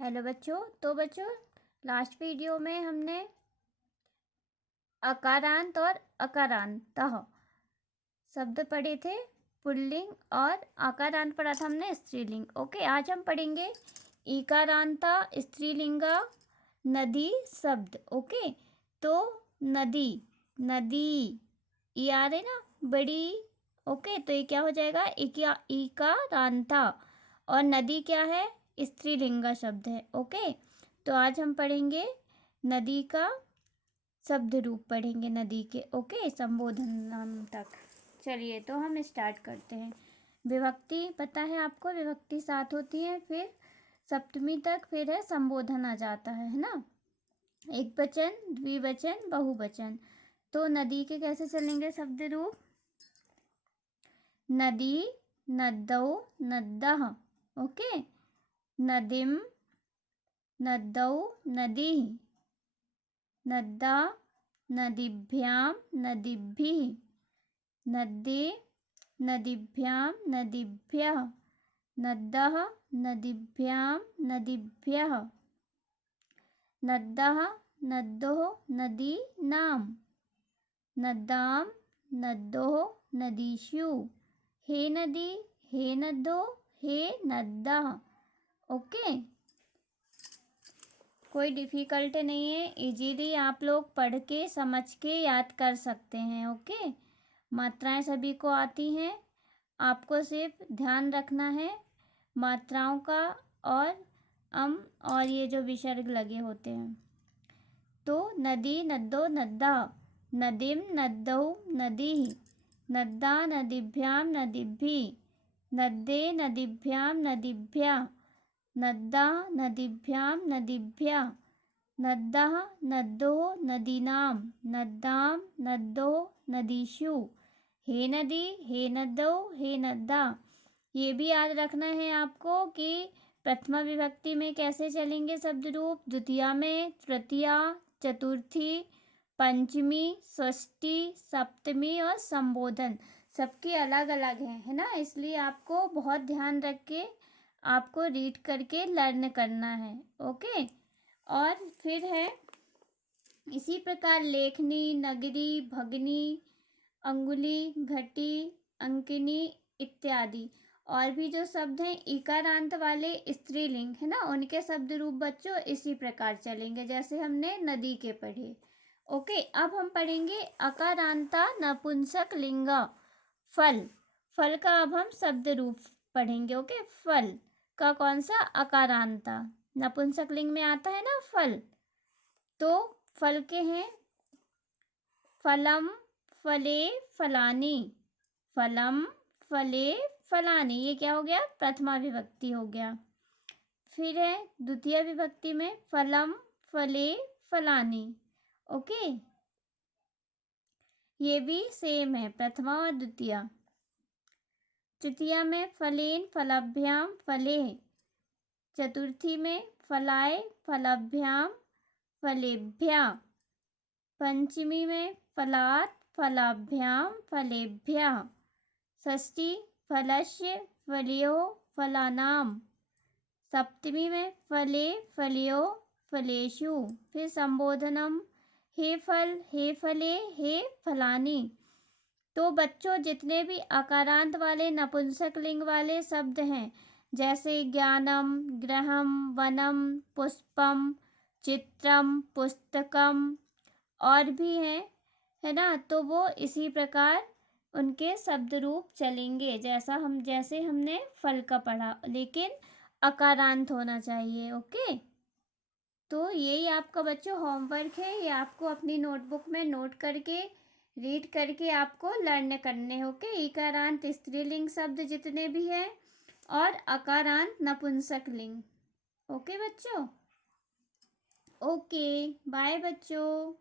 Hello बच्चों। तो बच्चों, लास्ट वीडियो में हमने अकारांत और अकारांतः शब्द पढ़े थे। पुल्लिंग और आकारांत पढ़ा था हमने स्त्रीलिंग। ओके, आज हम पढ़ेंगे इकारांता स्त्रीलिंगा नदी शब्द। ओके, तो नदी, नदी ये आ रहे ना बड़ी। ओके, तो ये क्या हो जाएगा? इकारांता। और नदी क्या है? स्त्रीलिंगा शब्द है। ओके, तो आज हम पढ़ेंगे नदी का शब्द रूप पढ़ेंगे नदी के। ओके, संबोधन नाम तक। चलिए, तो हम स्टार्ट करते हैं। विभक्ति पता है आपको? विभक्ति 7 होती है, फिर सप्तमी तक फिर है संबोधन आ जाता है ना। एक वचन, द्विवचन, बहुवचन। तो नदी के कैसे चलेंगे शब्द रूप? नदी, नद्दौ, नद्दः। ओके, नदीम, नद्दौ, नदीः। नद्दा, नदीभ्यां, नदीभिः। नद्दे, नदीभ्यां, नदीभ्यः। नद्दः, नदीभ्यां, नदीभ्यः। नद्दः, नद्दोः, नदीनां। नद्दां, नद्दोः, नदीषु। हे नदी, हे नद्दो, हे नद्दः। ओके, कोई डिफ़िकल्ट नहीं है, इजीली आप लोग पढ़ के समझ के याद कर सकते हैं। ओके, मात्राएं सभी को आती हैं, आपको सिर्फ ध्यान रखना है मात्राओं का और और ये जो विसर्ग लगे होते हैं। तो नदी, नद्दो, नद्दा। नदीम, नद्दौ, नदीः। नद्दा, नदीभ्यां, नदीभिः। नद्दे, नदीभ्यां, नदीभ्यः। नद्दा, नदीभ्यां, नदीभ्यः। नद्दः, नद्दोः, नदीनां। नद्दां, नद्दोः, नदीषु। हे नदी, हे नद्दौ, हे नद्दा। ये भी याद रखना है आपको कि प्रथमा विभक्ति में कैसे चलेंगे शब्द रूप, द्वितीया में, तृतीया, चतुर्थी, पंचमी, षष्ठी, सप्तमी और संबोधन सबके अलग अलग हैं, है ना। इसलिए आपको बहुत ध्यान रख के आपको रीड करके लर्न करना है। ओके, और फिर है इसी प्रकार लेखनी, नगरी, भगनी, अंगुली, घटी, अंकिनी इत्यादि और भी जो शब्द हैं इकारांत वाले स्त्रीलिंग है ना, उनके शब्द रूप बच्चों इसी प्रकार चलेंगे जैसे हमने नदी के पढ़े। ओके, अब हम पढ़ेंगे अकारांता नपुंसक लिंग फल। फल का अब हम शब्द रूप पढ़ेंगे। ओके, फल का कौन सा? अकारांता। नपुंसक लिंग में आता है ना फल। तो फल के हैं फलम, फले, फलानी। फलम, फले, फलानी, ये क्या हो गया? प्रथमा विभक्ति हो गया। फिर है द्वितीय विभक्ति में फलम, फले, फलानी। ओके, ये भी सेम है, प्रथमा और द्वितीय। तृतीया में फलेन, फलाभ्याम, फले। चतुर्थी में फलाए, फलाभ्याम, फलेभ्यः। पंचमी में फलात्, फलाभ्याम, फलेभ्यः। षष्ठी फलस्य, फलयोः, फलानां। सप्तमी में फले, फलयोः, फलेषु। फिर संबोधनम हे फल, हे फले, हे फलानी। तो बच्चों जितने भी अकारांत वाले नपुंसक लिंग वाले शब्द हैं जैसे ज्ञानम, गृहम, वनम, पुष्पम, चित्रम, पुस्तकम और भी हैं, है ना, तो वो इसी प्रकार उनके शब्द रूप चलेंगे जैसे हमने फल का पढ़ा, लेकिन अकारांत होना चाहिए। ओके, तो यही आपका बच्चों होमवर्क है, ये आपको अपनी नोटबुक में नोट करके रीड करके आपको लर्न करने। ओके, इकारांत स्त्रीलिंग शब्द जितने भी हैं और अकारांत नपुंसक लिंग। ओके बच्चों, ओके बाय बच्चों।